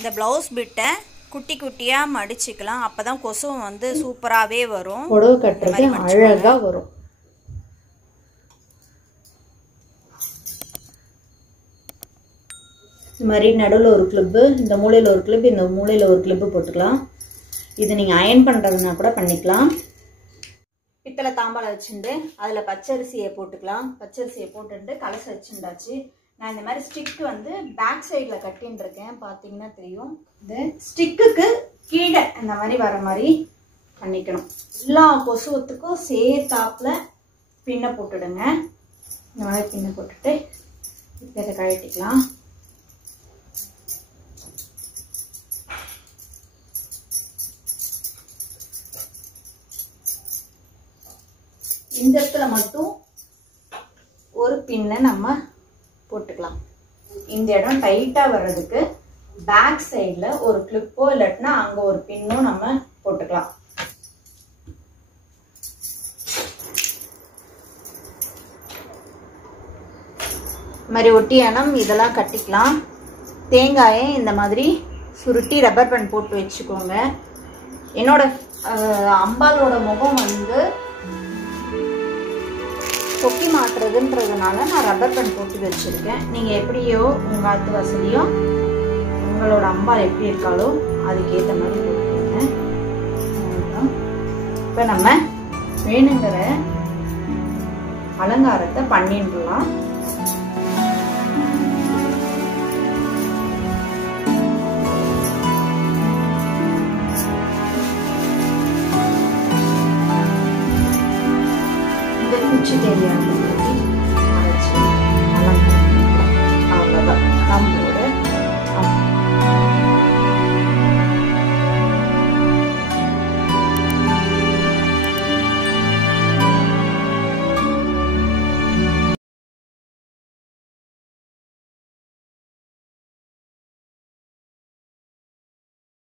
இந்த ப்ளவுஸ் பிட்டை குட்டி குட்டியாக மடிச்சுக்கலாம். அப்போ தான் கொசுவும் வந்து சூப்பராகவே வரும். புடவை கட்டுறது அழகாக வரும். இது மாதிரி நடுவில் ஒரு கிளிப்பு, இந்த மூலையில் ஒரு கிளிப், இந்த மூலையில் ஒரு கிளிப்பு போட்டுக்கலாம். இது நீங்கள் அயன் பண்ணுறதுனா கூட பண்ணிக்கலாம். பித்தளை தாம்பாளம் வச்சுட்டு அதில் பச்சரிசியை போட்டுக்கலாம். பச்சரிசியை போட்டுட்டு கலசம் வச்சுட்டாச்சு. நான் இந்த மாதிரி ஸ்டிக்கு வந்து பேக் சைடில் கட்டின்னு இருக்கேன். பார்த்தீங்கன்னா தெரியும். இந்த ஸ்டிக்குக்கு கீழே இந்த மாதிரி வர மாதிரி பண்ணிக்கணும். எல்லா கொசுவத்துக்கும் சேர்த்தாப்பில் பின்னை போட்டுடுங்க. இந்த மாதிரி பின்னை போட்டுட்டு இப்போ இதை கழட்டிக்கலாம். இந்த இடத்துல மட்டும் ஒரு பின்னை நம்ம போட்டுக்கலாம். இந்த இடம் டைட்டா வர்றதுக்கு பேக் சைட்ல ஒரு கிளிப்போ இல்லாட்டினா அங்க ஒரு பின்னோ நம்ம போட்டுக்கலாம். இந்த மாதிரி ஒட்டியானம் இதெல்லாம் கட்டிக்கலாம். தேங்காயை இந்த மாதிரி சுருட்டி ரப்பர் பேண்ட் போட்டு வச்சுக்கோங்க. என்னோட அம்பாலோட முகம் வந்து கொக்கி மாட்டுறதுன்றதுனால நான் ரப்பர் பேண்ட் போட்டு வச்சுருக்கேன். நீங்கள் எப்படியோ உங்கள் ஆத்து வசதியோ உங்களோட அம்பாள் எப்படி இருக்காளோ அதுக்கேற்ற மாதிரி போட்டுக்கோங்க. இப்போ நம்ம வேணுங்கிற அலங்காரத்தை பண்ணிடலாம். குச்சி தெரியாது.